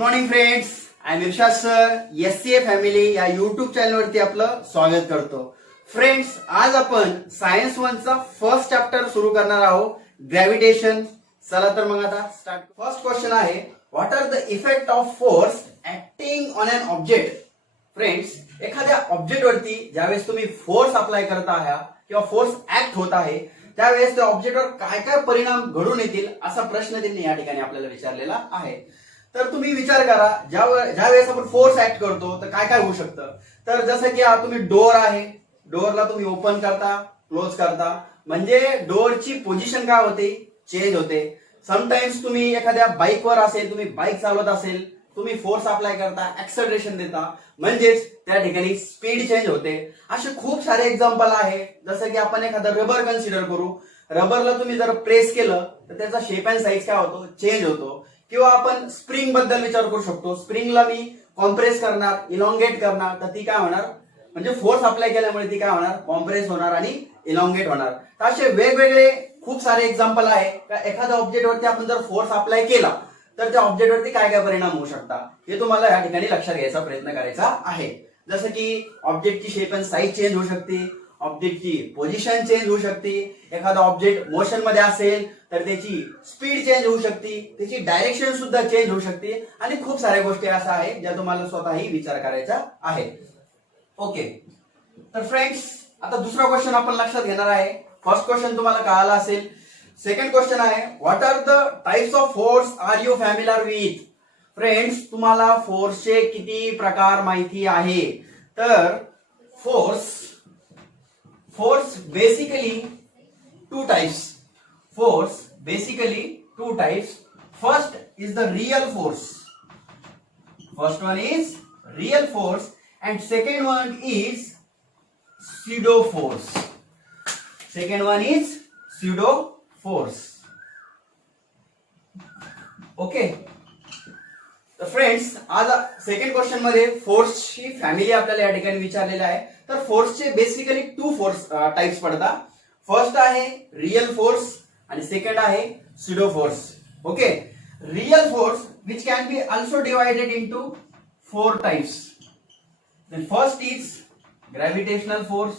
Morning friends, I am Irshad sir. SCA family या YouTube चॅनलवरती आपलं स्वागत करतो. फ्रेंड्स, आज आपण सायन्स 1 चा फर्स्ट चॅप्टर सुरू करणार आहोत, ग्रॅव्हिटेशन. चला तर मग आता स्टार्ट. फर्स्ट क्वेश्चन आहे, what are the effect of force acting on an object. Friends, एखाद्या ऑब्जेक्ट वरती ज्यावेळेस तुम्ही फोर्स अप्लाय करत आहात किंवा फोर्स ऍक्ट होत आहे त्यावेळेस त्या ऑब्जेक्टवर काय काय परिणाम घडून येतील असा प्रश्न त्यांनी या ठिकाणी आपल्याला विचारलेला आहे. तर तुम्ही विचार करा, ज्यावेळेस आपण फोर्स ऍक्ट करतो तर काय काय होऊ शकतं. तर जसं की तुम्ही डोअर आहे, डोअरला तुम्ही ओपन करता, क्लोज करता, म्हणजे डोअरची पोझिशन काय होते, चेंज होते. समटाइम्स तुम्ही एखाद्या बाईकवर असेल, तुम्ही बाईक चालवत असेल, तुम्ही फोर्स अप्लाय करता, ऍक्सलरेशन देता, म्हणजेच त्या ठिकाणी स्पीड चेंज होते. असे खूप सारे एक्झाम्पल आहे. जसं की आपण एखादं रबर कन्सिडर करू. रबरला तुम्ही जर प्रेस केलं तर त्याचा शेप अँड साईज काय होतो, चेंज होतो. किंवा आपण स्प्रिंग बद्दल विचार करू शकतो. स्प्रिंगला मी कॉम्प्रेस करणार, इलॉंगेट करणार, तर ती काय होणार, म्हणजे फोर्स अप्लाय केल्यामुळे ती काय होणार, कॉम्प्रेस होणार आणि इलॉंगेट होणार. तर असे वेगवेगळे खूप सारे एक्झाम्पल आहे. एखाद्या ऑब्जेक्टवरती आपण जर फोर्स अप्लाय केला तर त्या ऑब्जेक्टवरती काय काय परिणाम होऊ शकतात हे तुम्हाला या ठिकाणी लक्षात घ्यायचा प्रयत्न करायचा आहे. जसं की ऑब्जेक्टची शेप अँड साईज चेंज होऊ शकते, ऑब्जेक्टची पोझिशन चेंज होऊ शकते, एखादा ऑब्जेक्ट मोशन मध्ये असेल तर त्याची स्पीड चेंज होऊ शकते, त्याची डायरेक्शन सुद्धा चेंज होऊ शकते आणि खूप साऱ्या गोष्टी अशा आहेत ज्या तुम्हाला स्वतःही विचार करायचा आहे. ओके, तर फ्रेंड्स, आता दुसरा क्वेश्चन आपण लक्षात घेणार आहे. फर्स्ट क्वेश्चन तुम्हाला कळाला असेल. सेकंड क्वेश्चन आहे, what are the types of force are you familiar with. Friends, तुम्हाला फोर्सचे किती प्रकार माहिती आहे. तर force basically two types. First is the real force. First one is real force and second one is pseudo force. Okay, तर friends, आज second question मध्ये फोर्सची फॅमिली आपल्याला या ठिकाणी विचारलेला आहे. तर फोर्सचे बेसिकली टू फोर्स टाइप्स पडतात. फर्स्ट आहे रियल फोर्स आणि सेकंड आहे pseudo force. Okay, real force which can be also divided into four types. Then first is gravitational force.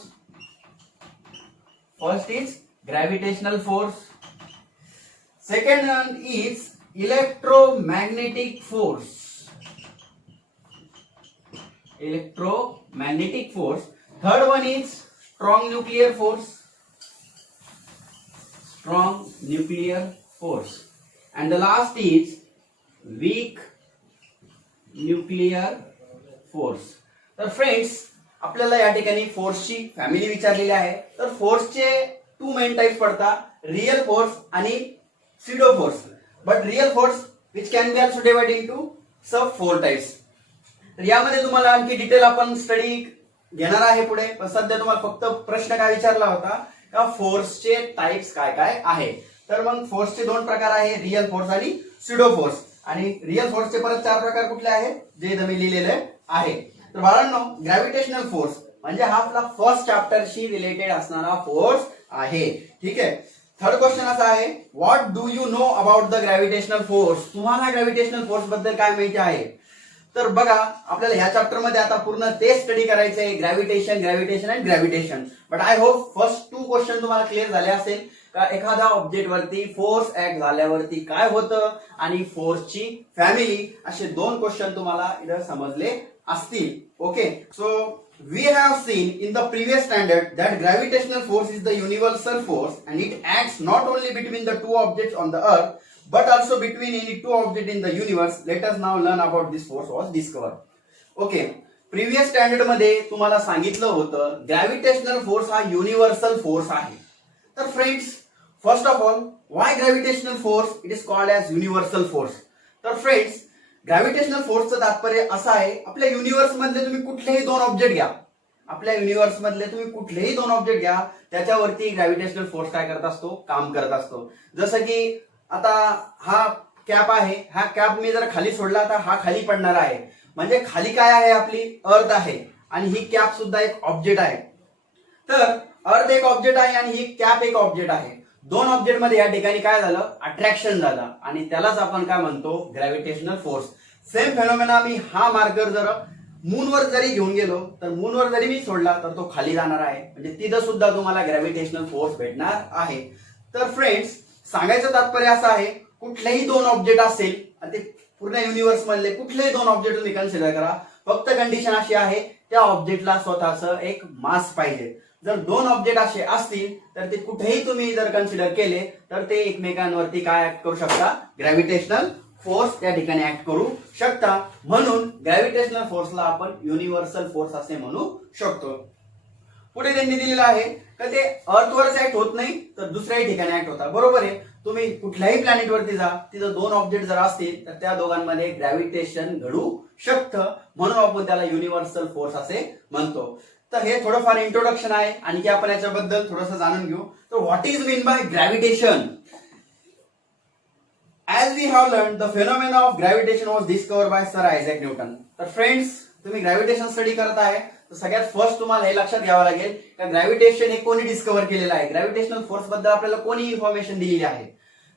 Second one is electromagnetic force. Third one is strong nuclear force. And the last is weak nuclear force. तर friends, आपल्याला या ठिकाणी फोर्सची family विचारलेली आहे. तर फोर्सचे to main types पडतात, real force आणि pseudo force. But real force which can be also divided into sub four types. तर यामध्ये तुम्हाला आणखी डिटेल आपण स्टडी घेणार आहे पुढे. पण सध्या तुम्हाला फक्त प्रश्न काय विचारला होता का फोर्सचे टाइप्स काय काय आहे. तर मग फोर्सचे दोन प्रकार आहे, रियल फोर्स आणि pseudo force. आणि रियल फोर्सचे परत चार प्रकार कुठले आहेत जे इथे मी लिहिलेले आहे. तर बाळांनो, ग्रॅव्हिटेशनल फोर्स म्हणजे हा आपला फर्स्ट चॅप्टरशी रिलेटेड असणारा फोर्स आहे. ठीक आहे. थर्ड क्वेश्चन असा आहे, what do you know about the gravitational force. तुम्हाला ग्रॅव्हिटेशनल फोर्स बद्दल काय माहिती आहे. तर बघा, आपल्याला ह्या चॅप्टर मध्ये आता पूर्ण ते स्टडी करायचं आहे, gravitation and gravitation. But I hope first two question तुम्हाला क्लिअर झाले असेल का एखाद्या ऑब्जेक्ट वरती फोर्स ऍक्ट झाल्यावरती काय होतं आणि फोर्सची फॅमिली, असे दोन क्वेश्चन तुम्हाला इथं समजले असतील. Okay, so we have seen in the previous standard that gravitational force is the universal force and it acts not only between the two objects on the earth but also between any two objects in the universe. Let us now learn about this force was discovered. Okay, previous standard मध्ये तुम्हाला सांगितलं होतं gravitational force हा universal force आहे. तर friends, first of all, why gravitational force it is called as universal force. तर friends, gravitational फोर्सचं तात्पर्य असं आहे, आपल्या युनिव्हर्स मधले तुम्ही कुठलेही दोन ऑब्जेक्ट घ्या, त्याच्यावरती ग्रॅव्हिटेशनल फोर्स काय करत असतो, काम करत असतो. जसं की आता हा कॅप आहे, हा कॅप मी जर खाली सोडला तर हा खाली पडणार आहे. म्हणजे खाली काय आहे, आपली अर्थ आहे आणि ही कॅप सुद्धा एक ऑब्जेक्ट आहे. तर अर्थ एक ऑब्जेक्ट आहे आणि ही कॅप एक ऑब्जेक्ट आहे. दोन ऑब्जेक्ट मध्ये या ठिकाणी काय झालं, अट्रॅक्शन झालं आणि त्यालाच आपण काय म्हणतो, ग्रॅव्हिटेशनल फोर्स. सेम फेनोमेना मी हा मार्कर जर मूनवर जरी घेऊन गेलो तर मूनवर जरी मी सोडला तर तो खाली जाणार आहे, म्हणजे तिथं सुद्धा तुम्हाला ग्रॅव्हिटेशनल फोर्स भेटणार आहे. तर फ्रेंड्स, सांगायचं तात्पर्य असं आहे, कुठलेही दोन ऑब्जेक्ट असेल आणि ते पूर्ण युनिव्हर्स मधले कुठलेही दोन ऑब्जेक्ट तुम्ही कन्सिडर करा, फक्त कंडिशन अशी आहे त्या ऑब्जेक्टला स्वतःचं एक मास पाहिजे. जर दोन ऑब्जेक्ट असे असतील तर ते कुठेही तुम्ही जर कन्सिडर केले तर ते एकमेकांवरती काय ऍक्ट करू शकता, ग्रॅव्हिटेशनल फोर्स त्या ठिकाणी ऍक्ट करू शकता. म्हणून ग्रॅव्हिटेशनल फोर्सला आपण युनिव्हर्सल फोर्स असे म्हणू शकतो. पुढे त्यांनी दिलेलं आहे का ते अर्थवरच ऍक्ट होत नाही तर दुसऱ्याही ठिकाणी ऍक्ट होता. बरोबर आहे, तुम्ही कुठल्याही प्लॅनेटवरती जा, तिथं दोन ऑब्जेक्ट जर असतील तर त्या दोघांमध्ये ग्रॅव्हिटेशन घडू शकतं, म्हणून आपण त्याला युनिव्हर्सल फोर्स असे म्हणतो. तर हे थोडंफार इंट्रोडक्शन आहे, आणखी आपण याच्याबद्दल थोडंसं जाणून घेऊ. तर what is mean by gravitation? As we have learned, the phenomena of gravitation was discovered by Sir Isaac Newton. तर फ्रेंड्स, तुम्ही ग्रॅव्हिटेशन स्टडी करत आहे तर सगळ्यात फर्स्ट तुम्हाला हे लक्षात घ्यावं लागेल का ग्रॅव्हिटेशन हे कोणी डिस्कव्हर केलेलं आहे, ग्रॅव्हिटेशनल फोर्स बद्दल आपल्याला कोणी इन्फॉर्मेशन दिलेली आहे.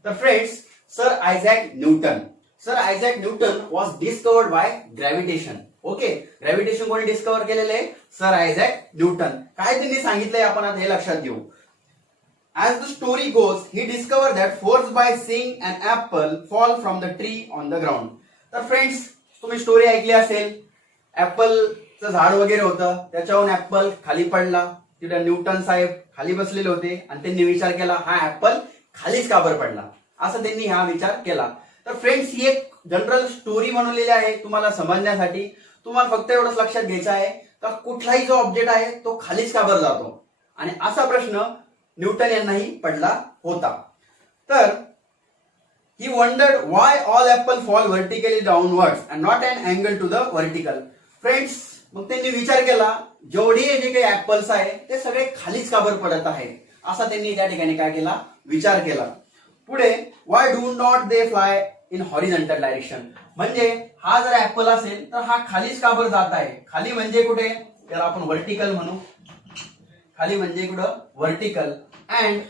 तर friends, sir Isaac Newton. Sir Isaac Newton was discovered by gravitation. Okay, gravitation कोणी डिस्कव्हर केलेलं आहे? Sir Isaac Newton. काय त्यांनी सांगितलंय आपण आता हे लक्षात घेऊ. As the story goes, he discovered that force by seeing an apple fall from the tree on the ground. तर फ्रेंड्स, तुम्ही स्टोरी ऐकली असेल, ऍपलचं झाड वगैरे होतं, त्याच्यावरून ऍपल खाली पडला. तिथे न्यूटन साहेब खाली बसलेले होते आणि त्यांनी विचार केला हा ऍपल खालीच का बरं पडला, असं त्यांनी हा विचार केला. तर फ्रेंड्स, ही एक जनरल स्टोरी बनवलेली आहे तुम्हाला समजण्यासाठी. तुम्हाला फक्त एवढंच लक्षात घ्यायचं आहे का कुठलाही जो ऑब्जेक्ट आहे तो खालीच का बरं जातो, आणि असा प्रश्न न्यूटन यांनाही पडला होता. तर he wondered why all apple fall vertically downwards and not an angle to the vertical. Friends, मग त्यांनी विचार केला जेवढे जे काही ऍपल्स आहे ते सगळे खालीच का बरं पडत आहे, असा त्यांनी त्या ठिकाणी काय केला, विचार केला. पुढे why do not they fly in horizontal direction. म्हणजे हा जर ऍपल असेल तर हा खालीच का बरं जात आहे. खाली म्हणजे कुठे, त्याला आपण व्हर्टिकल म्हणू. खाली म्हणजे कुठं, व्हर्टिकल. अँड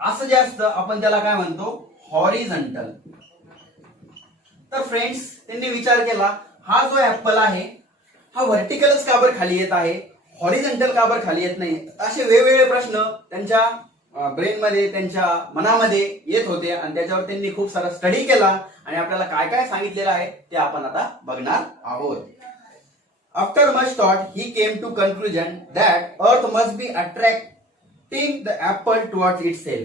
असं जे असतं आपण त्याला काय म्हणतो, हॉरिझॉन्टल. तर फ्रेंड्स, त्यांनी विचार केला हा जो ऍपल आहे हा व्हर्टिकलच का बरं खाली येत आहे, हॉरिझॉन्टल का बरं खाली येत नाही. असे वेगवेगळे प्रश्न त्यांच्या ब्रेन मध्ये, त्यांच्या मनामध्ये येत होते आणि त्याच्यावर त्यांनी खूप सारा स्टडी केला आणि आपल्याला काय काय सांगितलेलं आहे ते आपण आता बघणार आहोत. After much thought, he came to conclusion that Earth must be attracting the apple towards itself.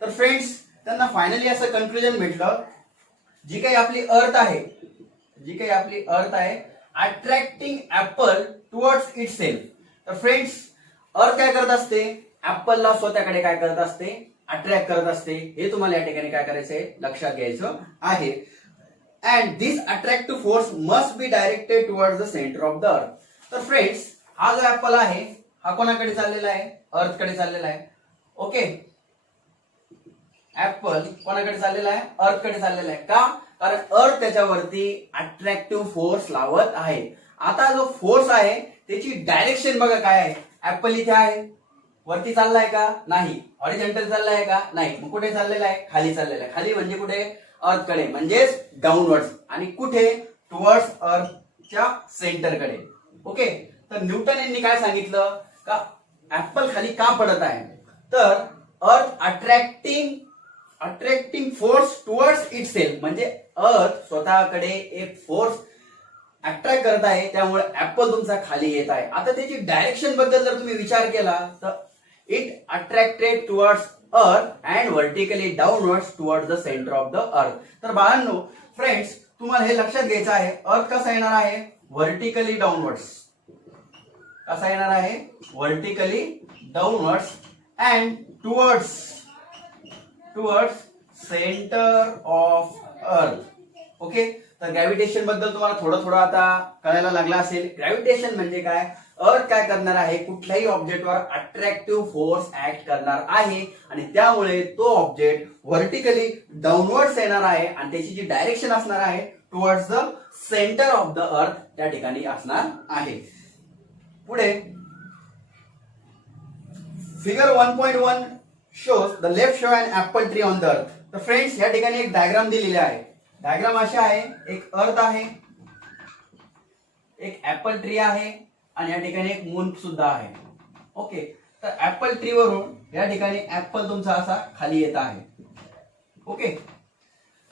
तर फ्रेंड्स, त्यांना फायनली असं कन्क्लुजन भेटलं, जी काही आपली अर्थ आहे, जी काही आपली अर्थ आहे, अट्रॅक्टिंग ऍपल टुवर्ड्स इटसेल्फ. तर फ्रेंड्स, अर्थ काय करत असते, ऍपलला स्वतःकडे काय करत असते, अट्रॅक्ट करत असते. हे तुम्हाला या ठिकाणी काय करायचंय, लक्षात घ्यायचं आहे. And this attractive force must be directed towards the center of the earth. तर फ्रेंड्स, हा जो ऍपल आहे हा कोणाकडे चाललेला आहे, अर्थ कडे चाललेला आहे. ओके, ऍपल कोणाकडे चाललेला आहे, अर्थ कडे चाललेला आहे. का? कारण अर्थ त्याच्यावरती अट्रॅक्टिव्ह फोर्स लावत आहे. आता जो फोर्स आहे त्याची डायरेक्शन बघा काय आहे. ऍपल इथे आहे, वरती चाललाय का, नाही. हॉरिझॉन्टल चाललाय का, नाही. मग कुठे चाललेला आहे, खाली चाललेला आहे. खाली म्हणजे कुठे, अर्थकडे, म्हणजेच डाऊनवर्ड्स. आणि कुठे, टुवर्ड्स अर्थच्या सेंटरकडे. ओके, तर न्यूटन यांनी काय सांगितलं का ऍपल खाली का पडत आहे, तर अर्थ अट्रॅक्टिंग फोर्स टुवर्ड्स इटसेल्फ, म्हणजे अर्थ स्वतःकडे एक फोर्स अट्रॅक्ट करत आहे, त्यामुळे ऍपल तुमचा खाली येत आहे. आता त्याची डायरेक्शन बद्दल जर तुम्ही विचार केला तर इट अट्रॅक्टेड टुवर्ड्स अर्थ and vertically downwards towards the centre of the अर्थ. तर बाळांनो, फ्रेंड्स, तुम्हाला हे लक्षात घ्यायचं आहे, अर्थ कसा येणार आहे, व्हर्टिकली डाऊनवर्ड्स. कसा येणार आहे, vertically downwards and towards centre of earth. Okay, तर ग्रॅव्हिटेशन बद्दल तुम्हाला थोडं आता कळायला लागला असेल. ग्रॅव्हिटेशन म्हणजे काय, अर्थ काय करणार आहे, कुठल्याही ऑब्जेक्टवर अट्रॅक्टिव्ह फोर्स ऍक्ट करणार आहे आणि त्यामुळे तो ऑब्जेक्ट व्हर्टिकली डाऊनवर्ड्स येणार आहे आणि त्याची जी डायरेक्शन असणार आहे towards the centre of the अर्थ त्या ठिकाणी असणार आहे. पुढे figure 1.1 shows the left show an apple tree on the earth. तर फ्रेंड्स, या ठिकाणी एक डायग्राम दिलेली आहे. डायग्राम अशी आहे, एक अर्थ आहे, एक ऍपल ट्री आहे आणि या ठिकाणी एक मून सुद्धा आहे. ओके, तर ऍपल ट्री वरून या ठिकाणी ऍपल तुमचा असा खाली येत आहे. ओके,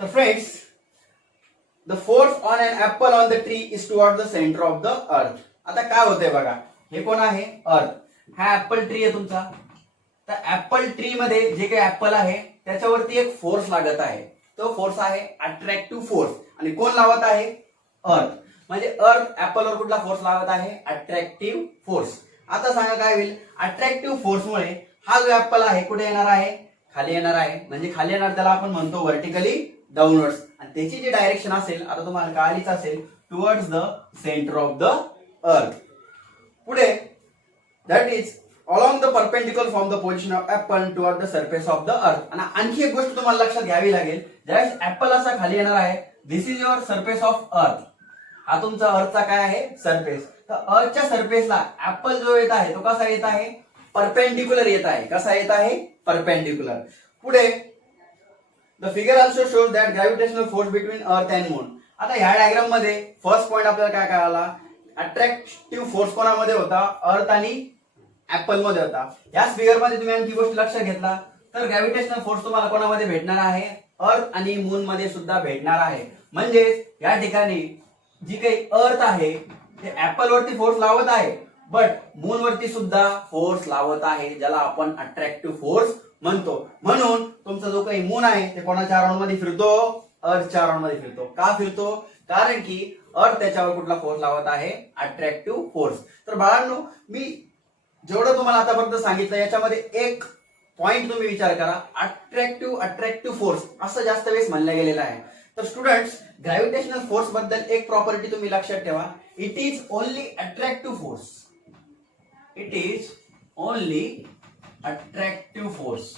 तर friends, the force on an apple on the tree is toward the centre of the अर्थ. आता काय होतंय बघा, हे कोण आहे, अर्थ. हा ऍपल ट्री आहे तुमचा. तर ऍपल ट्री मध्ये जे काही ऍपल आहे त्याच्यावरती एक फोर्स लागत आहे. तो फोर्स आहे अट्रॅक्टिव्ह फोर्स. आणि कोण लावत आहे, अर्थ. म्हणजे अर्थ ऍपलवर कुठला फोर्स लावत आहे, अट्रॅक्टिव्ह फोर्स. आता सांगा काय होईल, अट्रॅक्टिव्ह फोर्समुळे हा जो ऍपल आहे कुठे येणार आहे, खाली येणार आहे. म्हणजे खाली येणार त्याला आपण म्हणतो व्हर्टिकली डाऊनवर्ड्स. आणि त्याची जी डायरेक्शन असेल आता तुम्हाला कळालीच असेल, towards the centre of the earth. पुढे that is along the perpendicular from the position of apple toward the surface of the earth. आणि आणखी एक गोष्ट तुम्हाला लक्षात घ्यावी लागेल, ज्यावेळेस ऍपल असा खाली येणार आहे, this is your surface of earth. हा तुमचा अर्थचा काय आहे, सरफेस. तर अर्थच्या सरफेसला ऍपल जो येत आहे तो कसा येत आहे, परपेंडिक्युलर येत आहे. कसा येत आहे, परपेंडिक्युलर. पुढे the figure also shows that gravitational force between earth and moon. आता ह्या डायग्राम मध्ये फर्स्ट पॉइंट आपल्याला काय कळाला, अट्रॅक्टिव्ह फोर्स कोणामध्ये होता, अर्थ आणि ऍपल मध्ये होता. या फिगर मध्ये तुम्ही आणखी गोष्ट लक्षात घेतला तर ग्रॅव्हिटेशनल फोर्स तुम्हाला कोणामध्ये भेटणार आहे, अर्थ आणि मून मध्ये सुद्धा भेटणार आहे. म्हणजे या ठिकाणी जी काही अर्थ आहे ते ऍपल वरती फोर्स लावत आहे, बट मून वरती सुद्धा फोर्स लावत आहे, ज्याला आपण अट्रॅक्टिव्ह फोर्स म्हणतो. म्हणून तुमचा जो काही मून आहे ते कोणाच्या अराउंड मध्ये फिरतो, अर्थच्या अराउंड मध्ये फिरतो. का फिरतो, कारण की अर्थ त्याच्यावर कुठला फोर्स लावत आहे, अट्रॅक्टिव्ह फोर्स. तर बाळांनो, मी जेवढं तुम्हाला आतापर्यंत सांगितलं याच्यामध्ये एक पॉइंट तुम्ही विचार करा, अट्रॅक्टिव्ह फोर्स असं जास्त वेळेस म्हणलं गेलेलं आहे. तर स्टुडंट्स, ग्रॅव्हिटेशनल फोर्स बद्दल एक प्रॉपर्टी तुम्ही लक्षात ठेवा, it is only attractive force. It is only attractive force.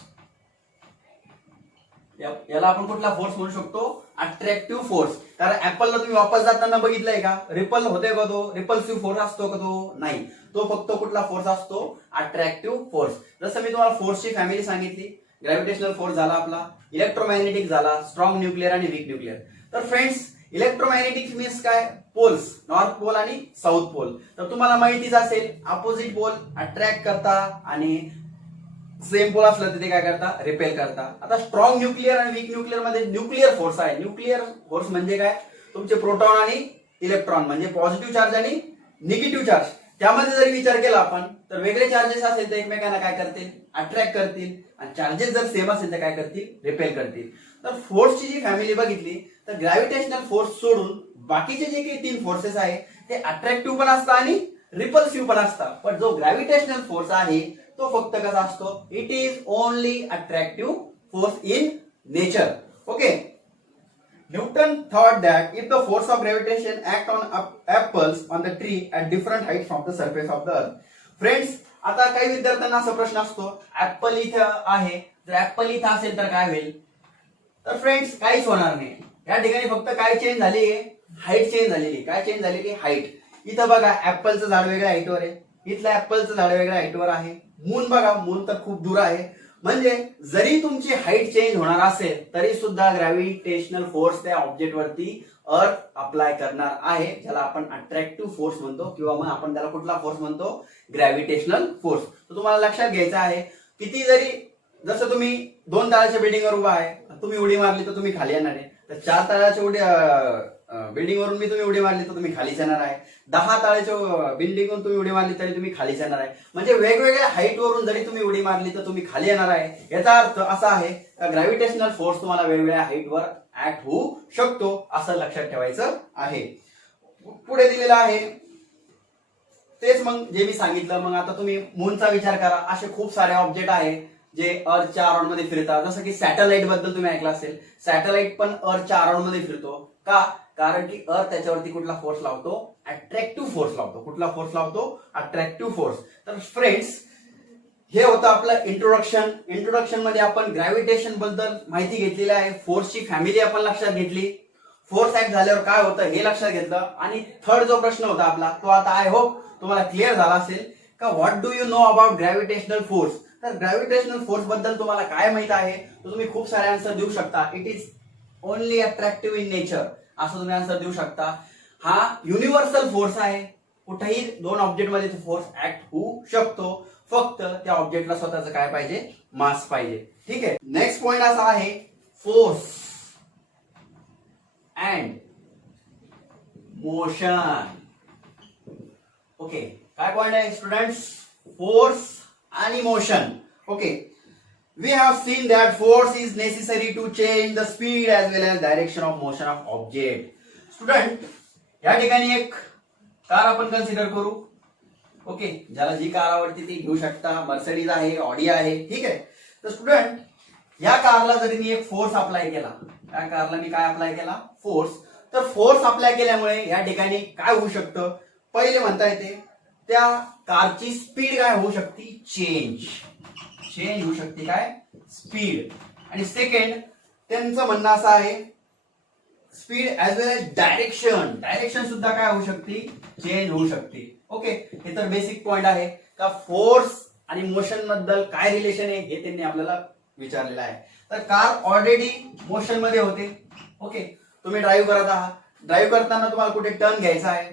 याला आपण कुठला फोर्स म्हणू शकतो, अट्रॅक्टिव्ह फोर्स. कारण ऍपलला तुम्ही वापस जाताना बघितलंय का, रिपल होते का, तो रिपल्सिव्ह फोर्स असतो का, तो नाही. तो फक्त कुठला फोर्स असतो, अट्रॅक्टिव्ह फोर्स. जसं मी तुम्हाला फोर्सची फॅमिली सांगितली, ग्रॅव्हिटेशनल फोर्स झाला आपला, इलेक्ट्रोमॅग्नेटिक झाला, स्ट्रॉंग न्यूक्लिअर आणि वीक न्यूक्लिअर. तर फ्रेंड्स, इलेक्ट्रोमॅग्नेटिक मीन्स काय, पोल्स, नॉर्थ पोल आणि साऊथ पोल. तर तुम्हाला माहितीच असेल, अपोजिट पोल अट्रॅक्ट करता आणि सेम पोल असलं तर ते काय करता, रिपेल करता. आता स्ट्रॉंग न्यूक्लिअर आणि वीक न्यूक्लिअर मध्ये न्यूक्लिअर फोर्स आहे. न्यूक्लिअर फोर्स म्हणजे काय, तुमचे प्रोटॉन आणि इलेक्ट्रॉन म्हणजे पॉझिटिव्ह चार्ज आणि निगेटिव्ह चार्ज. त्यामध्ये जरी विचार केला आपण तर वेगळे चार्जेस असेल तर एकमेकांना काय करतील, अट्रॅक्ट करतील. आणि चार्जेस जर सेम असेल तर काय करतील, रिपेल करतील. तर फोर्सची जी फॅमिली बघितली तर ग्रॅव्हिटेशनल फोर्स सोडून बाकीचे जे काही तीन फोर्सेस आहे ते अट्रॅक्टिव्ह पण असतात आणि रिपल्सिव्ह पण असतात. पण जो ग्रॅव्हिटेशनल फोर्स आहे तो फक्त कसा असतो, it is only attractive force in nature. Okay, Newton thought that if the force of gravitation act on apples on the tree at different heights from the surface of the earth. Friends, आता काही विद्यार्थ्यांना असा प्रश्न असतो, apple इथं आहे, जर apple इथं असेल तर काय होईल. तर फ्रेंड्स, काहीच होणार नाही. या ठिकाणी फक्त काय चेंज झाली आहे, हाईट चेंज झालेली. काय चेंज झालेली, हाईट. इथं बघा ऍपलचं झाड वेगळ्या हाईटवर आहे, इथलं ऍपलचं झाड वेगळ्या हाईटवर आहे. मून बघा, मून तर खूप दूर आहे. म्हणजे जरी तुमची हाईट चेंज होणार असेल तरी सुद्धा ग्रॅव्हिटेशनल फोर्स त्या ऑब्जेक्ट वरती अर्थ अप्लाय करणार आहे, ज्याला आपण अट्रॅक्टिव्ह फोर्स म्हणतो, किंवा मग आपण त्याला कुठला फोर्स म्हणतो, ग्रॅव्हिटेशनल फोर्स. तर तुम्हाला लक्षात घ्यायचं आहे, किती जरी, जसं तुम्ही 2 तळाच्या बिल्डिंगवर उभा आहे, तुम्ही उडी मारली तर तुम्ही खाली येणार आहे. तर 4 तळाच्या बिल्डिंग वरून मी तुम्ही उडी मारली तर तुम्ही खालीच येणार आहे. 10 तळाच्या बिल्डिंग वरून तुम्ही उडी मारली तरी तुम्ही खालीच येणार आहे. म्हणजे वेगवेगळ्या हाईट वरून जरी तुम्ही उडी मारली तर तुम्ही खाली येणार आहे. याचा अर्थ असा आहे का ग्रॅव्हिटेशनल फोर्स तुम्हाला वेगवेगळ्या हाईटवर ऍक्ट होऊ शकतो, असं लक्षात ठेवायचं आहे. पुढे दिलेलं आहे तेच मग जे मी सांगितलं. मग आता तुम्ही मूनचा विचार करा. असे खूप सारे ऑब्जेक्ट आहे जे अर्थच्या अराउंड मध्ये फिरतात. जसं की सॅटेलाइट बद्दल तुम्ही ऐकलं असेल, सॅटेलाइट पण अर्थच्या अराउंड मध्ये फिरतो. का, कारण की अर्थ त्याच्यावरती कुठला फोर्स लावतो, अट्रॅक्टिव्ह फोर्स लावतो. कुठला फोर्स लावतो, अट्रॅक्टिव्ह फोर्स. तर फ्रेंड्स, हे होतं आपलं इंट्रोडक्शन. इंट्रोडक्शन मध्ये आपण ग्रॅव्हिटेशन बद्दल माहिती घेतलेली आहे, फोर्सची फॅमिली आपण लक्षात घेतली, फोर्स ऍक्ट झाल्यावर काय होतं हे लक्षात घेतलं. आणि थर्ड जो प्रश्न होता आपला तो आता आय होप तुम्हाला क्लिअर झाला असेल का, what do you know about gravitational force. तर ग्रॅव्हिटेशनल फोर्स बद्दल तुम्हाला काय माहित आहे तर तुम्ही खूप सारे आन्सर देऊ शकता. It is only attractive in nature, असं तुम्ही आन्सर देऊ शकता. हा युनिव्हर्सल फोर्स आहे, कुठेही दोन ऑब्जेक्ट मध्ये फोर्स ऍक्ट होऊ शकतो, फक्त त्या ऑब्जेक्टला स्वतःचं काय पाहिजे, मास पाहिजे. ठीक आहे. नेक्स्ट पॉइंट असा आहे फोर्स अँड मोशन. ओके, काय पॉइंट आहे स्टुडंट्स, फोर्स आणि motion. Okay, we have seen that force is necessary to change the speed as well as direction of motion of object. Student, या ठिकाणी एक car आपण consider करू. Okay, ज्याला जी car आवडते ती घेऊ शकता, मर्सिडीज आहे, ऑडी आहे. ठीक आहे. तर स्टुडंट, या कारला जरी मी एक फोर्स अप्लाय केला, या कारला मी काय अप्लाय केला, फोर्स. तर फोर्स अप्लाय केल्यामुळे या ठिकाणी काय होऊ शकतं, पहिले म्हणता येते त्या कारची स्पीड काय होऊ शकते, चेंज होऊ शकते, काय, स्पीड. आणि सेकंड त्यांचं म्हणणं असं आहे स्पीड ऍज वेल एज डायरेक्शन सुद्धा काय होऊ शकते, चेंज होऊ शकते. ओके, हे तर बेसिक पॉइंट आहे का फोर्स आणि मोशन बद्दल काय रिलेशन आहे हे त्यांनी आपल्याला विचारलेलं आहे. तर कार ऑलरेडी मोशन मध्ये होते. ओके, तुम्ही ड्राईव्ह करत आहात, ड्राईव्ह करताना तुम्हाला कुठे टर्न घ्यायचा आहे,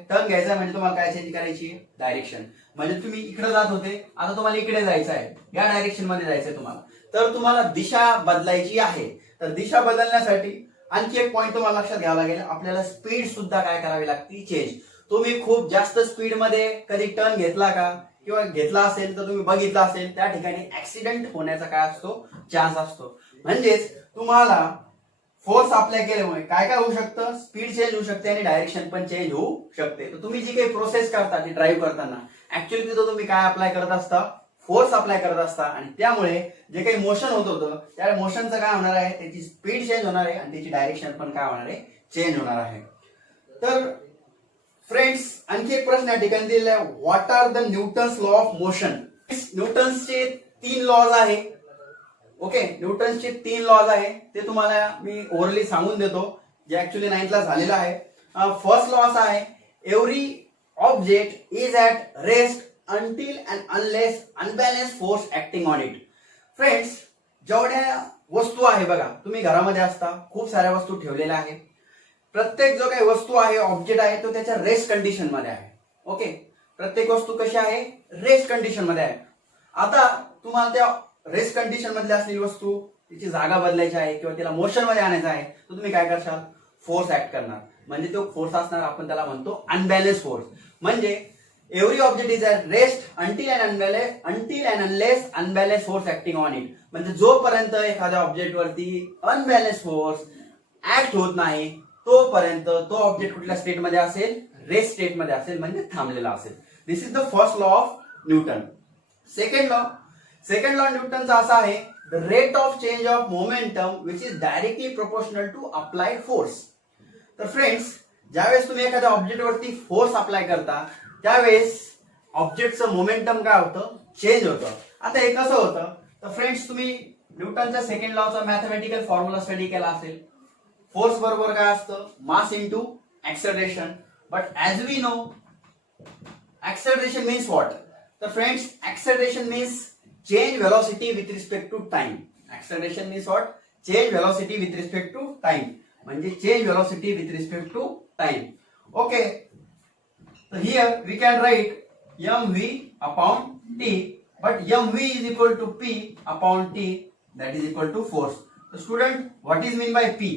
म्हणजे तुम्हाला काय चेंज करायची, डायरेक्शन. म्हणजे तुम्ही इकडे जात होते, आता तुम्हाला इकडे जायचं आहे, या डायरेक्शन मध्ये जायचंय तुम्हाला, तर तुम्हाला दिशा बदलायची आहे. तर दिशा बदलण्यासाठी आणखी एक पॉईंट तुम्हाला लक्षात घ्यावा लागेल, आपल्याला स्पीड सुद्धा काय करावी लागते, चेंज. तुम्ही खूप जास्त स्पीड मध्ये कधी टर्न घेतला का, किंवा घेतला असेल तर तुम्ही बघितला असेल त्या ठिकाणी ऍक्सिडेंट होण्याचा काय असतो, चान्स असतो. म्हणजेच तुम्हाला फोर्स अप्लाय केल्यामुळे काय काय होऊ शकतं, स्पीड चेंज होऊ शकते आणि डायरेक्शन पण चेंज होऊ शकते. तर तुम्ही जी काही प्रोसेस करता ती ड्राईव्ह करताना ऍक्च्युअली तिथं तुम्ही काय अप्लाय करत असता, फोर्स अप्लाय करत असता. आणि त्यामुळे जे काही मोशन होत होतं त्या मोशनचं काय होणार आहे, त्याची स्पीड चेंज होणार आहे आणि त्याची डायरेक्शन पण काय होणार आहे, चेंज होणार आहे. तर फ्रेंड्स, आणखी एक प्रश्न या ठिकाणी दिलेला आहे, what are the Newton's law of motion. न्यूटन्सचे 3 लॉज आहे. ओके, न्यूटन्सचे 3 लॉज आहे, ते तुम्हाला मी ओव्हरली सांगून देतो, जे ऍक्च्युअली 9th ला झालेलं आहे. फर्स्ट लॉ असा आहे, every object is at rest until and unless unbalanced force acting on it. Friends, जेवढ्या वस्तू आहे बघा, तुम्ही घरामध्ये असता, खूप साऱ्या वस्तू ठेवलेल्या आहेत. प्रत्येक जो काही वस्तू आहे, ऑब्जेक्ट आहे, तो त्याच्या रेस्ट कंडिशन मध्ये आहे. ओके, प्रत्येक वस्तू कशी आहे, रेस्ट कंडिशन मध्ये आहे. आता तुम्हाला त्या रेस्ट कंडिशन मधली असलेली वस्तू तिची जागा बदलायची आहे किंवा तिला मोशन मध्ये आणायचं आहे, तर तुम्ही काय करशाल, फोर्स ऍक्ट करणार. म्हणजे तो फोर्स असणार, आपण त्याला म्हणतो अनबॅलन्स फोर्स. म्हणजे every object is at rest until and unless unbalance force acting on it. म्हणजे जोपर्यंत एखाद्या ऑब्जेक्ट वरती अनबॅलन्स फोर्स ऍक्ट होत नाही, तोपर्यंत तो ऑब्जेक्ट कुठल्या स्टेट मध्ये असेल, रेस्ट स्टेट मध्ये असेल, म्हणजे थांबलेला असेल. This is the first law of Newton. Second law न्यूटनचा असा आहे, the rate of change of momentum which is directly proportional to applied force. तर फ्रेंड्स, ज्यावेळेस तुम्ही एखाद्या ऑब्जेक्ट वरती फोर्स अप्लाय करता त्यावेळेस ऑब्जेक्टचं मोमेंटम काय होतं, चेंज होतं. आता हे कसं होतं, तर फ्रेंड्स तुम्ही न्यूटनच्या सेकंड लॉचा मॅथमॅटिकल फॉर्म्युला स्टडी केला असेल. फोर्स बरोबर काय असतं, mass into acceleration. But as we know acceleration means what. तर friends, acceleration means change velocity with respect to time. Acceleration means what, change velocity with respect to time. म्हणजे change velocity with respect to time. Okay, so here we can write mv upon t, but mv is equal to p upon t, that is equal to force. So student, what is mean by p?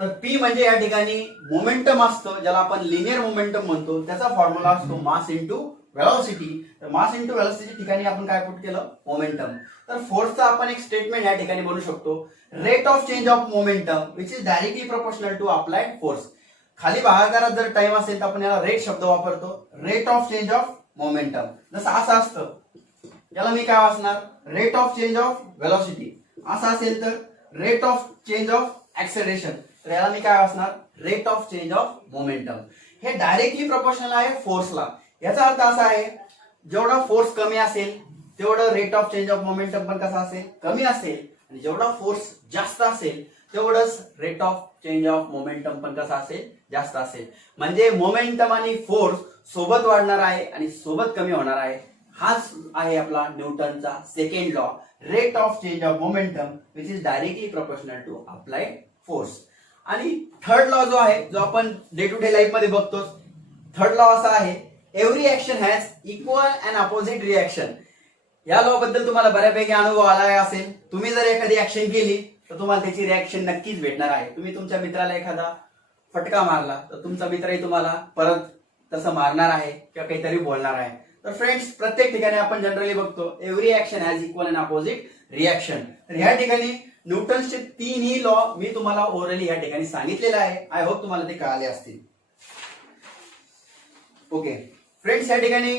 तर p म्हणजे या ठिकाणी momentum असतं, ज्याला आपण linear momentum म्हणतो. त्याचा formula असतो मास इंटू व्हेलॉसिटी. तर मास इंटू व्हेलॉसिटी ठिकाणी आपण काय पुट केलं, मोमेंटम. तर फोर्सचा आपण एक स्टेटमेंट या ठिकाणी बनवू शकतो, rate of change of momentum which is directly proportional to applied force. खाली भागाकारात जर टाइम असेल तर आपण याला रेट शब्द वापरतो, rate of change of momentum. जसं असं असतं, याला मी काय वाचणार, rate of change of velocity. असं असेल तर rate of change of acceleration. तर याला मी काय वाचणार, rate of change of momentum. हे डायरेक्टली प्रोपोर्शनल आहे फोर्सला. याचा अर्थ असा आहे, जेवढा फोर्स कमी असेल तेवढं rate of change of momentum पण कसा असेल, कमी असेल. आणि जेवढा फोर्स जास्त असेल तेवढंच rate of change of momentum पण कसा असेल, जास्त असेल. म्हणजे मोमेंटम आणि फोर्स सोबत वाढणार आहे आणि सोबत कमी होणार आहे. हाच आहे आपला न्यूटनचा second law, rate of change of momentum which is directly proportional to applied force. आणि थर्ड लॉ जो आहे, जो आपण डे टू डे लाईफ मध्ये बघतो, थर्ड लॉ असा आहे, every action has equal and opposite reaction. या लॉ बद्दल तुम्हाला बऱ्यापैकी अनुभव आला असेल. तुम्ही जर एखादी ऍक्शन केली तर तुम्हाला त्याची रिॲक्शन नक्कीच भेटणार आहे. तुम्ही तुमच्या मित्राला एखादा फटका मारला तर तुमचा मित्रही तुम्हाला परत तसं मारणार आहे किंवा काहीतरी बोलणार आहे. तर फ्रेंड्स, प्रत्येक ठिकाणी आपण जनरली बघतो every action has equal and opposite reaction. तर ह्या ठिकाणी न्यूटनचे तीनही लॉ मी तुम्हाला ओरली या ठिकाणी सांगितलेले आहे. आय होप तुम्हाला ते कळाले असतील. ओके फ्रेंड्स, या ठिकाणी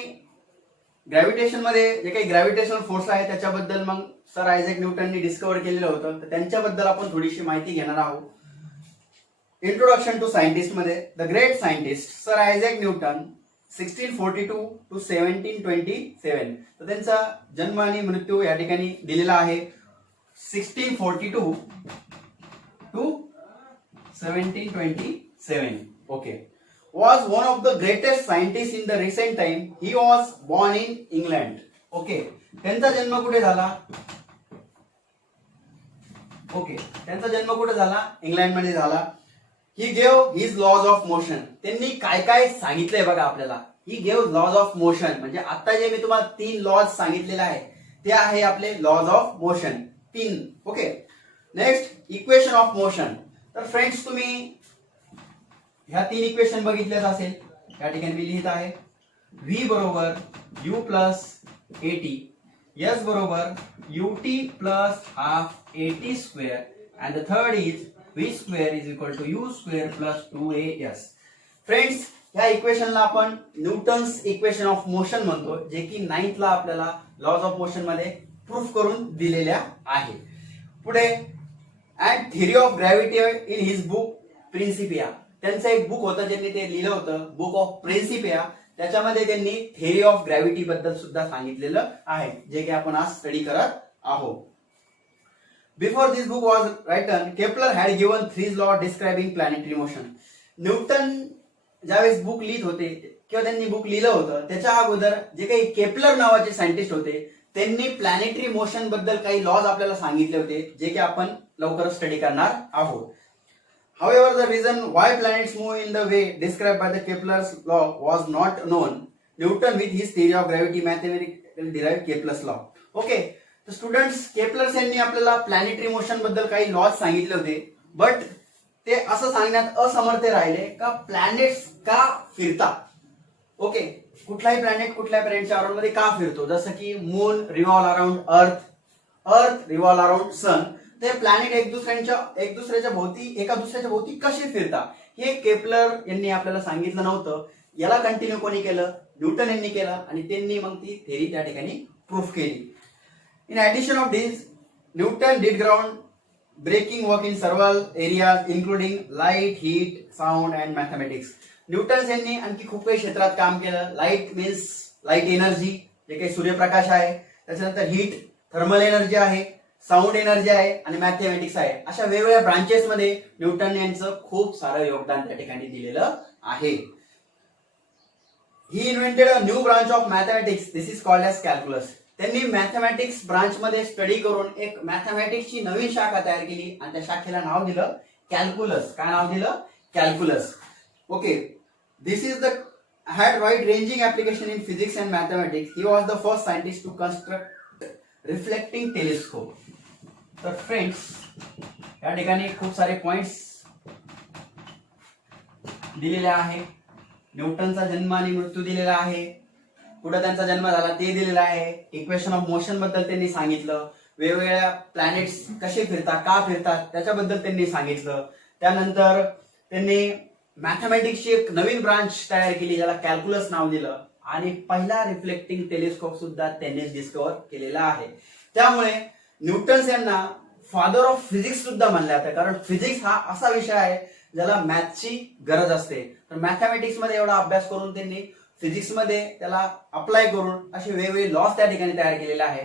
ग्रॅव्हिटेशन मध्ये जे काही ग्रॅव्हिटेशनल फोर्स आहे त्याच्याबद्दल मग सर आयझॅक न्यूटननी डिस्कवर केलेलं होतं, तर त्यांच्याबद्दल आपण थोडीशी माहिती घेणार आहोत. इंट्रोडक्शन टू सायंटिस्ट मध्ये the great scientist sir Isaac Newton 1642 to 1727. तर त्यांचा जन्म आणि मृत्यू या ठिकाणी दिलेला आहे. 1642 to 1727. Okay. Was one of the greatest scientists in the recent time. He was born in England. Okay, त्यांचा जन्म कुठे झाला? ओके, त्यांचा जन्म कुठे झाला? इंग्लंडमध्ये झाला. He gave his laws of motion. त्यांनी काय काय सांगितलंय बघा आपल्याला. He gave laws of motion, म्हणजे आता जे मी तुम्हाला 3 लॉज सांगितलेले आहे ते आहे आपले laws of motion 3. Okay, next equation of motion. तर फ्रेंड्स, तुम्ही ह्या 3 इक्वेशन बघितल्याच असेल. या ठिकाणी मी लिहित आहे v बरोबर u प्लस at, s बरोबर ut plus half at square, and the third is v square is equal to u square plus 2as. Friends, ह्या इक्वेशनला आपण न्यूटन्स इक्वेशन ऑफ मोशन म्हणतो, जे की 9th ला आपल्याला लॉज ऑफ मोशन मध्ये प्रूफ करून दिलेल्या आहे. पुढे and theory of gravity in his book Principia. त्यांचं एक बुक होतं ज्यांनी ते लिहिलं होतं, बुक ऑफ प्रिन्सिपिया. त्याच्यामध्ये त्यांनी थिअरी ऑफ ग्रॅव्हिटी बद्दल सुद्धा सांगितलेलं आहे, जे की आपण आज स्टडी करत आहोत. Before this book was written, Kepler had given 3 law describing planetary motion. Newton ज्यावेळेस बुक लिहित होते किंवा त्यांनी बुक लिहिलं होतं, त्याच्या अगोदर जे काही केपलर नावाचे सायंटिस्ट होते त्यांनी प्लॅनेटरी मोशन बद्दल काही लॉज आपल्याला सांगितले होते, जे की आपण लवकरच स्टडी करणार आहोत. However, the reason why planets move in the way described by the Kepler's law was not known. Newton, with his theory of gravity, mathematically derived Kepler's law. Okay, तर स्टुडंट्स, केपलर्स यांनी आपल्याला planetary motion बद्दल काही lodge सांगितले होते, but ते असं सांगण्यात असमर्थ राहिले का प्लॅनेट्स का फिरतात. ओके, कुठलाही प्लॅनेटच्या अराउंड मध्ये का फिरतो, जसं की मून रिव्हॉल्व अराउंड अर्थ, अर्थ रिव्हॉल्व अराउंड सन. ते प्लॅनेट एका दुसऱ्याच्या भोवती कसे फिरतात हे केपलर यांनी आपल्याला सांगितलं नव्हतं. याला कंटिन्यू कोणी केलं? न्यूटन यांनी केलं, आणि त्यांनी मग ती थेरी त्या ठिकाणी प्रूफ केली. In addition of this, Newton did ground breaking work in several areas including light, heat, sound and mathematics. Newton यांनी आणखी खूप काही क्षेत्रात काम केलं. लाईट मीन्स लाईट एनर्जी, जे काही सूर्यप्रकाश आहे. त्याच्यानंतर हीट, थर्मल एनर्जी आहे. साऊंड एनर्जी आहे आणि मॅथमॅटिक्स आहे. अशा वेगवेगळ्या ब्रांचेस मध्ये न्यूटन यांचं खूप सारं योगदान त्या ठिकाणी दिलेलं आहे. He invented a new branch of mathematics, this is called as calculus. त्यांनी मॅथमॅटिक्स ब्रांच मध्ये स्टडी करून एक मॅथमॅटिक्सची नवीन शाखा तयार केली आणि त्या शाखेला नाव दिलं कॅल्क्युलस. काय नाव दिलं? Calculus. Okay, this is the had wide ranging application in physics and mathematics. He was the first scientist to construct reflecting telescope. तर फ्रेंड्स, या ठिकाणी खूप सारे पॉइंट्स दिलेले आहे. न्यूटनचा जन्म आणि मृत्यू दिलेला आहे, कुठे त्यांचा जन्म झाला ते दिलेलं आहे. इक्वेशन ऑफ मोशन बद्दल त्यांनी सांगितलं. वेगवेगळ्या प्लॅनेट्स कसे फिरतात, का फिरतात त्याच्याबद्दल त्यांनी सांगितलं. त्यानंतर त्यांनी मॅथमॅटिक्सची एक नवीन ब्रांच तयार केली, ज्याला कॅल्क्युलस नाव दिलं, आणि पहिला रिफ्लेक्टिंग टेलिस्कोप सुद्धा त्यांनीच डिस्कवर केलेला आहे. त्यामुळे न्यूटन्स यांना फादर ऑफ फिजिक्स सुद्धा म्हणलं जातं, कारण फिजिक्स हा असा विषय आहे ज्याला मॅथची गरज असते. तर मॅथमॅटिक्स मध्ये एवढा अभ्यास करून त्यांनी फिजिक्स मध्ये त्याला अप्लाय करून असे वेगवेगळे लॉज त्या ठिकाणी तयार केलेले आहे.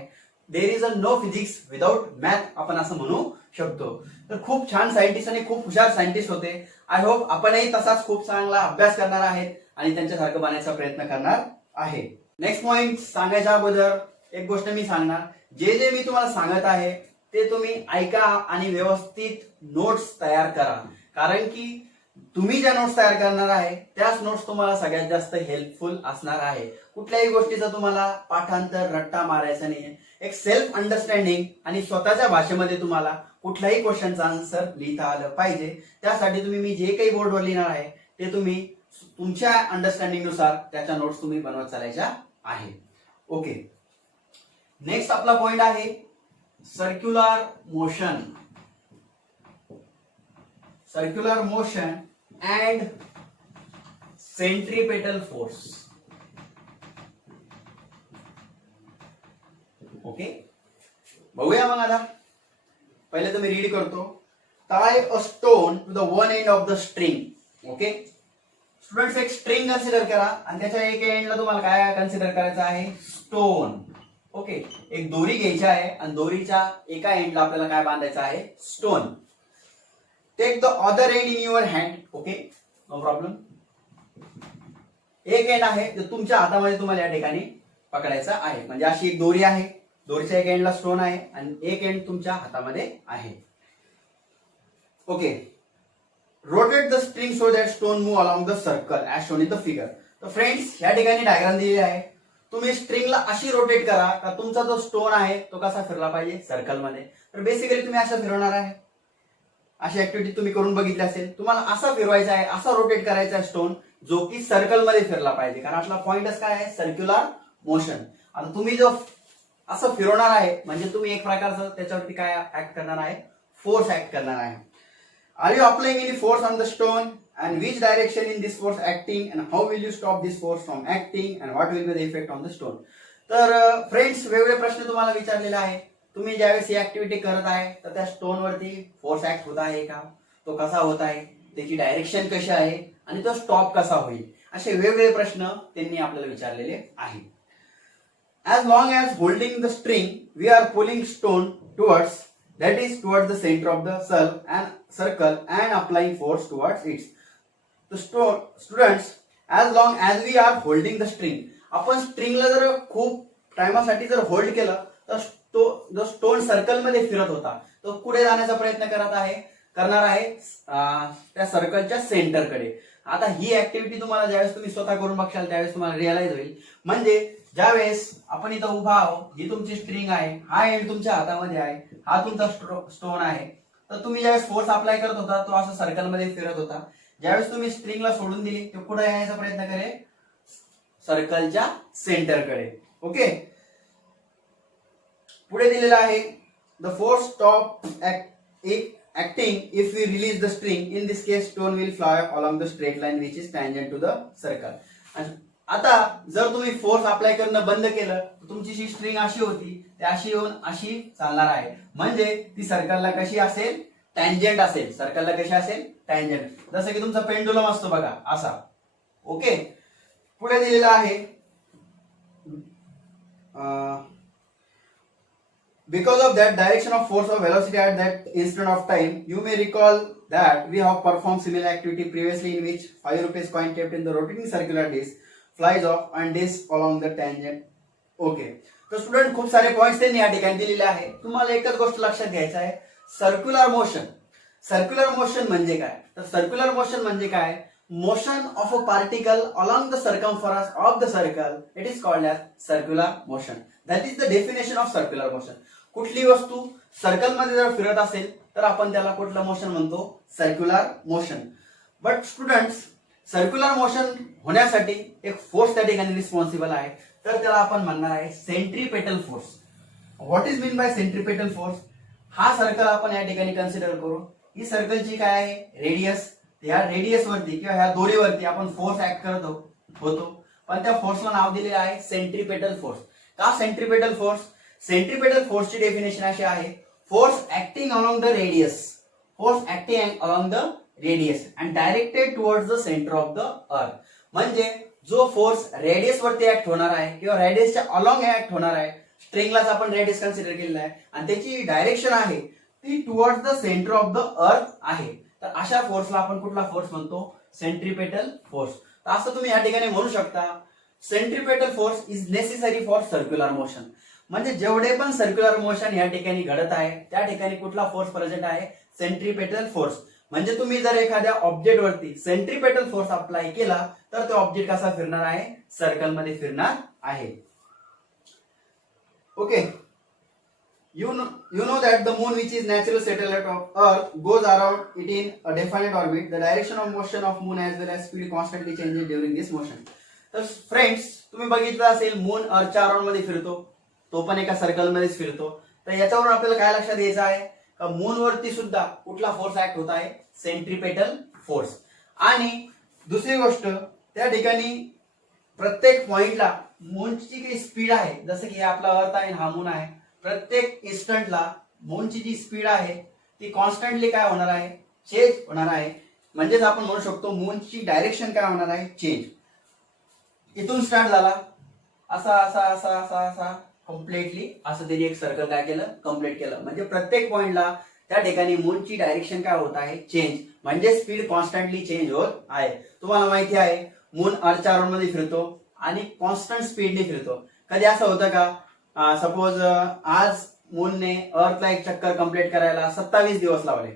There is a no physics without math, आपण असं म्हणू शकतो. तर खूप छान सायंटिस्ट आणि खूप हुशार सायंटिस्ट होते. आय होप आपणही तसाच खूप चांगला अभ्यास करणार आहेत आणि त्यांच्यासारखं बनायचा प्रयत्न करणार आहे. नेक्स्ट पॉइंट सांगायच्या अगोदर एक गोष्ट मी सांगणार, जे जे मी तुम्हाला सांगत आहे ते तुम्ही ऐका आणि व्यवस्थित नोट्स तयार करा, कारण की तुम्ही ज्या नोट्स तयार करणार आहे त्याच नोट्स तुम्हाला सगळ्यात जास्त हेल्पफुल असणार आहे. कुठल्याही गोष्टीचा तुम्हाला पाठांतर रट्टा मारायचा नाहीये. एक सेल्फ अंडरस्टँडिंग आणि स्वतःच्या भाषेमध्ये तुम्हाला कुठल्याही क्वेश्चनचा आन्सर लिहिता आलं पाहिजे. त्यासाठी तुम्ही मी जे काही बोर्डवर लिहिणार आहे ते तुम्ही तुमच्या अंडरस्टँडिंग नुसार त्याच्या नोट्स तुम्ही बनवत चालायच्या आहे. ओके, नेक्स्ट आपला पॉइंट आहे circular motion. Circular motion and centripetal force. Okay, बघूया मग आता. पहिले तर मी रीड करतो. Tie a stone to the one end of the string. Okay students, एक स्ट्रिंग कन्सिडर करा आणि त्याच्या एक एंडला तुम्हाला काय कन्सिडर करायचं आहे? स्टोन. ओके, एक दोरी घ्यायची आहे आणि दोरीच्या एका एंडला आपल्याला काय बांधायचं आहे? Stone. Take the other end in your hand. Okay, no problem. एक एंड आहे जो तुमच्या हातामध्ये तुम्हाला या ठिकाणी पकडायचा आहे. म्हणजे अशी एक दोरी आहे, दोरीच्या एक एंडला स्टोन आहे आणि एक एंड तुमच्या हातामध्ये आहे. Okay, rotate the string so that stone move along the circle as shown in the figure. तर फ्रेंड्स, या ठिकाणी डायग्राम दिलेली आहे. तुम्ही स्ट्रिंगला अशी रोटेट करा का तुमचा जो स्टोन आहे तो कसा फिरला पाहिजे? सर्कलमध्ये. तर बेसिकली तुम्ही असं फिरवणार आहे. अशी ऍक्टिव्हिटी तुम्ही करून बघितली असेल. तुम्हाला असा फिरवायचा आहे, असा रोटेट करायचा आहे स्टोन जो की सर्कलमध्ये फिरला पाहिजे, कारण आपला पॉइंटच काय आहे? Circular motion. आता तुम्ही जो असं फिरवणार आहे म्हणजे तुम्ही एक प्रकारचं त्याच्यावरती काय ऍक्ट करणार आहे? फोर्स ऍक्ट करणार आहे. Are you applying any force on the stone and which direction in this force acting and how will you stop this force from acting and what will be the effect on the stone. तर friends, वेगवेगळे प्रश्न तुम्हाला विचारलेले आहे. तुम्ही ज्यावेळेस ही activity करत आहे तर त्या स्टोन वरती फोर्स ऍक्ट होत आहे का? तो कसा होत आहे? त्याची डायरेक्शन कशी आहे आणि तो स्टॉप कसा होईल? असे वेगवेगळे प्रश्न त्यांनी आपल्याला विचारलेले आहे. As long as holding the string we are pulling stone towards, that is towards the center of the circle and applying force towards it. The students, as long as we are holding the string, आपण स्ट्रिंगला जर खूप टाइमासाठी जर hold केलं तर जो stone circle मध्ये फिरत होता तो पुढे जाण्याचा प्रयत्न करणार आहे त्या सर्कलच्या सेंटरकडे. आता ही ऍक्टिव्हिटी तुम्हाला ज्यावेळेस तुम्ही स्वतः करून बघशाल त्यावेळेस तुम्हाला रिअलाइज होईल. म्हणजे ज्यावेळेस आपण इथं उभा आहोत, ही तुमची स्ट्रिंग आहे, हा एंड तुमच्या हातामध्ये आहे, हा तुमचा स्टोन आहे, तर तुम्ही ज्यावेळेस फोर्स अप्लाय करत होता तो असं सर्कलमध्ये फिरत होता. ज्यावेळेस तुम्ही स्ट्रिंगला सोडून दिली ते पुढे येण्याचा प्रयत्न करेल सर्कलच्या सेंटरकडे. ओके, पुढे दिलेला आहे the force stop acting if we release the string. In this case stone will fly along the straight line which is tangent to the circle. आता जर तुम्ही फोर्स अप्लाय करणं बंद केलं तर तुमची जी स्ट्रिंग अशी होती ती अशी येऊन अशी चालणार आहे. म्हणजे ती सर्कलला कशी असेल? टँजंट असेल. सर्कलला कशी असेल? टँजंट. जसं की तुमचा पेंडुलम असतो बघा असा. ओके, पुढे दिलेला आहे because of that direction of force of velocity at that instant of time, you may recall that we have performed similar activity previously in which 5 rupees coin kept in the rotating circular disc flies off and disc along the tangent. Okay, तर student खूप सारे points त्यांनी या ठिकाणी दिलेले आहे. तुम्हाला एकच गोष्ट लक्षात घ्यायचं आहे, सर्क्युलर मोशन. सर्क्युलर मोशन म्हणजे काय? तर सर्क्युलर मोशन म्हणजे काय? Motion of a particle along the circumference of the circle, it is called as circular motion. That is the definition of circular motion. कुठली वस्तू सर्कल मध्ये जर फिरत असेल तर आपण त्याला कुठलं मोशन म्हणतो? Circular motion. But students, circular motion होण्यासाठी एक फोर्स त्या ठिकाणी रिस्पॉन्सिबल आहे, तर त्याला आपण म्हणणार आहे centripetal force. What is mean by centripetal force? हा सर्कल आपण या ठिकाणी कन्सिडर करू. ही सर्कलची काय आहे? रेडियस. या रेडियस वरती किंवा ह्या दोरीवरती आपण फोर्स ऍक्ट करत होतो, पण त्या फोर्सला नाव दिलेलं आहे सेंट्रीपेटल फोर्स. का सेंट्रीपेटल फोर्स? सेंट्रीपेटल फोर्सची डेफिनेशन अशी आहे, force acting along the radius. Force acting along the radius and directed towards the centre of the अर्थ. म्हणजे जो फोर्स रेडियस वरती ऍक्ट होणार आहे किंवा रेडियसच्या अलॉंग ऍक्ट होणार आहे, स्ट्रिंगलाच आपण रेडियस कन्सिडर केलेला आहे आणि त्याची डायरेक्शन आहे ती towards the centre of the earth आहे. तर अशा फोर्सला आपण कुठला फोर्स म्हणतो? Centripetal force. तर असं तुम्ही या ठिकाणी म्हणू शकता, centripetal force is necessary for circular motion. म्हणजे जेवढे पण सर्क्युलर मोशन या ठिकाणी घडत आहे त्या ठिकाणी कुठला फोर्स प्रेझेंट आहे? Centripetal force. म्हणजे तुम्ही जर एखाद्या ऑब्जेक्ट वरती सेंट्रिपेटल फोर्स अप्लाय केला तर तो ऑब्जेक्ट कसा फिरणार आहे? सर्कल मध्ये फिरणार आहे. Okay. You know that the moon, which is natural satellite of Earth, goes around it in a definite orbit. The direction of motion of moon as well as speed constantly changes during this motion. तर friends, तुम्ही बघितलं असेल moon अर्थच्या around मध्ये फिरतो, तो पण एका circle मध्येच फिरतो. तर याच्यावरून आपल्याला काय लक्षात घ्यायचं आहे का मून वरती सुद्धा कुठला फोर्स ऍक्ट होत आहे? Centripetal force. आणि दुसरी गोष्ट, त्या ठिकाणी प्रत्येक पॉइंटला मूनची जी स्पीड आहे, जसं की हे आपला अर्थ आहे, हा मून आहे, प्रत्येक इन्स्टंटला मूनची जी स्पीड आहे ती कॉन्स्टंटली काय होणार आहे? चेंज होणार आहे. म्हणजेच आपण म्हणू शकतो मूनची डायरेक्शन काय होणार आहे? चेंज. इथून स्टार्ट झाला, असा असा असा असा असा कम्प्लिटली असं त्यांनी एक सर्कल काय केलं? कम्प्लीट केलं. म्हणजे प्रत्येक पॉइंटला त्या ठिकाणी मूनची डायरेक्शन काय होत आहे? चेंज. म्हणजे स्पीड कॉन्स्टंटली चेंज होत आहे. तुम्हाला माहिती आहे मून अर्थच्या अराउंड मध्ये फिरतो आणि कॉन्स्टंट स्पीडने फिरतो. कधी असं होतं का सपोज आज मूनने अर्थला एक चक्कर कंप्लीट करायला 27 दिवस लावले,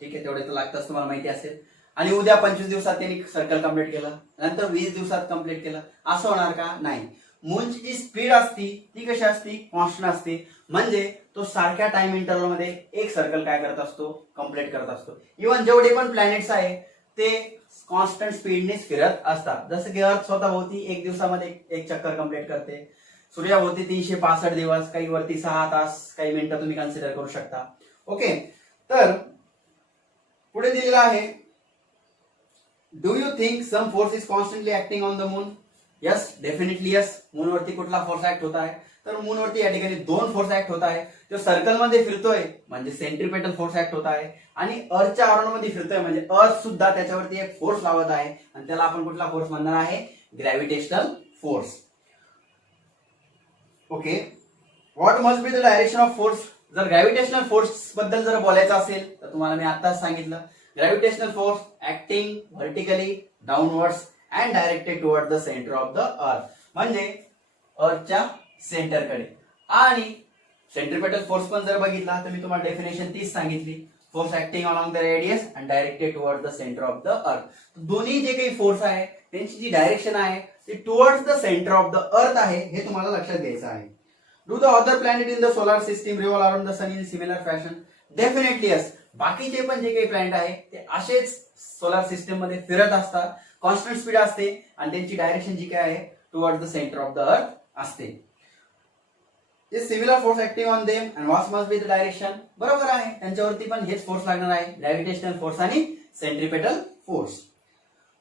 ठीक आहे, तेवढे तर लागतच, तुम्हाला माहिती असेल, आणि उद्या 25 दिवसात त्यांनी सर्कल कंप्लीट केलं, नंतर 20 दिवसात कंप्लीट केलं, असं होणार का? नाही. मूनची जी स्पीड असती ती कशी असती? कॉन्स्टंट असते. म्हणजे तो सारख्या टाइम इंटरव्हल मध्ये एक सर्कल काय करत असतो? कंप्लीट करत असतो. इव्हन जेवढे पण प्लॅनेट्स आहे ते कॉन्स्टंट स्पीडनेच फिरत असतात. जसं की अर्थ स्वतःभोवती एक दिवसामध्ये एक चक्कर कंप्लीट करते, सूर्याभोवती 365 दिवस, काही वरती 6 तास, काही मिनिटं तुम्ही कन्सिडर करू शकता. ओके. तर पुढे दिलेलं आहे, do you think some force is constantly acting on the moon? Yes, definitely yes. Moon वरती कुठला फोर्स ऍक्ट होत आहे? तर मून वरती या ठिकाणी दोन फोर्स ऍक्ट होत आहे. जो सर्कल मध्ये फिरतोय म्हणजे सेंट्रिपेटल फोर्स ऍक्ट होत आहे, आणि अर्थच्या अराउंड मध्ये फिरतोय म्हणजे अर्थ सुद्धा त्याच्यावरती एक फोर्स लावत आहे, आणि त्याला आपण कुठला फोर्स म्हणणार आहे? Gravitational force. Okay. What must be the direction of force? जर ग्रॅव्हिटेशनल फोर्स बद्दल जर बोलायचं असेल तर तुम्हाला मी आताच सांगितलं, gravitational force acting vertically downwards and directed toward the centre of the अर्थ. म्हणजे अर्थच्या सेंटरकडे. आणि सेंट्रिपेटल फोर्स पण जर बघितला तर मी तुम्हाला डेफिनेशन तीच सांगितली, force acting along the radius and directed toward the centre of the अर्थ. दोन्ही जे काही फोर्स आहे त्यांची जी डायरेक्शन आहे ती towards the centre of the earth आहे, हे तुम्हाला लक्षात घ्यायचं आहे. Do the other planet in the solar system revolve around the sun in similar fashion? Definitely yes. बाकीचे पण जे काही प्लॅनेट आहे ते असेच सोलार सिस्टीम मध्ये फिरत असतात, कॉन्स्टंट स्पीड असते, आणि त्यांची डायरेक्शन जी काय आहे towards the centre of the earth असते. Is similar force acting on them and what must be the direction? बरोबर आहे, त्यांच्यावरती पण हेच फोर्स लागणार आहे, ग्रॅव्हिटेशनल फोर्स आणि centripetal force.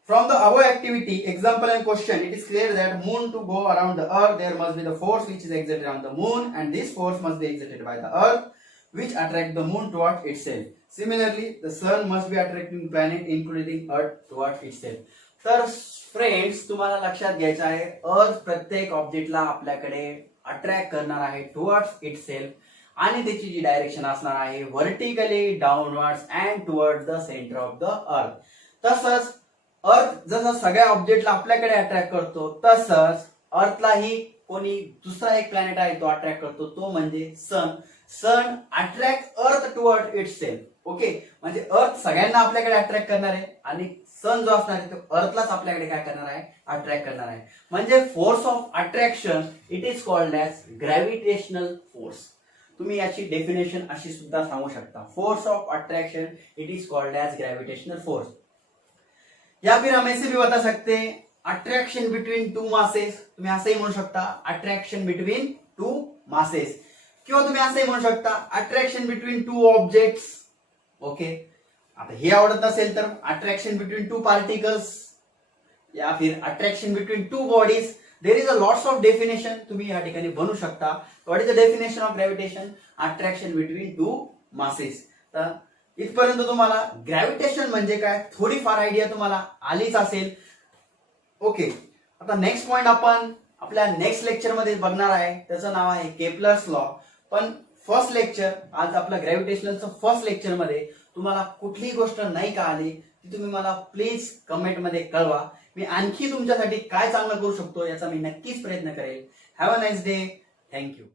From the above activity, example and question, it is clear that moon to go around the earth, there must be the force which is exerted on the moon, and this force must be exerted by the earth, which attract the moon towards itself. Similarly, the sun must be attracting planet, including earth, towards itself. तर friends, तुम्हाला लक्षात घ्यायचं आहे, अर्थ प्रत्येक ऑब्जेक्टला आपल्याकडे attract करणार आहे टुवर्ड्स इटसेल्फ, आणि त्याची जी डायरेक्शन असणार आहे vertically downwards and towards the centre of the अर्थ. तसंच अर्थ जसं सगळ्या ऑब्जेक्टला आपल्याकडे अट्रॅक्ट करतो, तसंच अर्थलाही कोणी दुसरा एक प्लॅनेट आहे तो अट्रॅक्ट करतो, तो म्हणजे सन. सन अट्रॅक्ट अर्थ टुवर्ड इटसेल्फ. ओके. म्हणजे अर्थ सगळ्यांना आपल्याकडे अट्रॅक्ट करणार आहे, आणि सन जो असणार आहे तो अर्थलाच आपल्याकडे काय करणार आहे? अट्रॅक्ट करणार आहे. म्हणजे force of attraction it is called as gravitational force. तुम्ही याची डेफिनेशन अशी सुद्धा सांगू शकता, force of attraction it is called as gravitational force. या फिर हम ऐसे भी बता सकते हैं अट्रैक्शन बिटवीन टू मासेस. तुम्ही असंही म्हणू शकता अट्रॅक्शन बिटवीन टू मासेस, किंवा तुम्ही असंही म्हणू शकता attraction between two objects. Okay. आता हे आवडत नसेल तर अट्रॅक्शन बिटवीन टू पार्टिकल्स, या फिर attraction between two bodies. There is a lots of definition तुम्ही या ठिकाणी बनवू शकता. What is the definition of gravitation? Attraction between two masses. तर इथपर्यंत तुम्हाला ग्रॅव्हिटेशन म्हणजे काय थोडीफार आयडिया तुम्हाला आलीच असेल. ओके. आता नेक्स्ट पॉइंट आपण आपल्या नेक्स्ट लेक्चर मध्ये बघणार आहे, त्याचं नाव आहे केपलर्स लॉ. पण फर्स्ट लेक्चर, आज आपलं ग्रॅव्हिटेशनलचं फर्स्ट लेक्चर मध्ये तुम्हाला कुठलीही गोष्ट नाही का आली ती तुम्ही मला प्लीज कमेंट मध्ये कळवा, मी आणखी तुमच्यासाठी काय चांगलं करू शकतो याचा मी नक्कीच प्रयत्न करेल. Have a nice day. Thank you.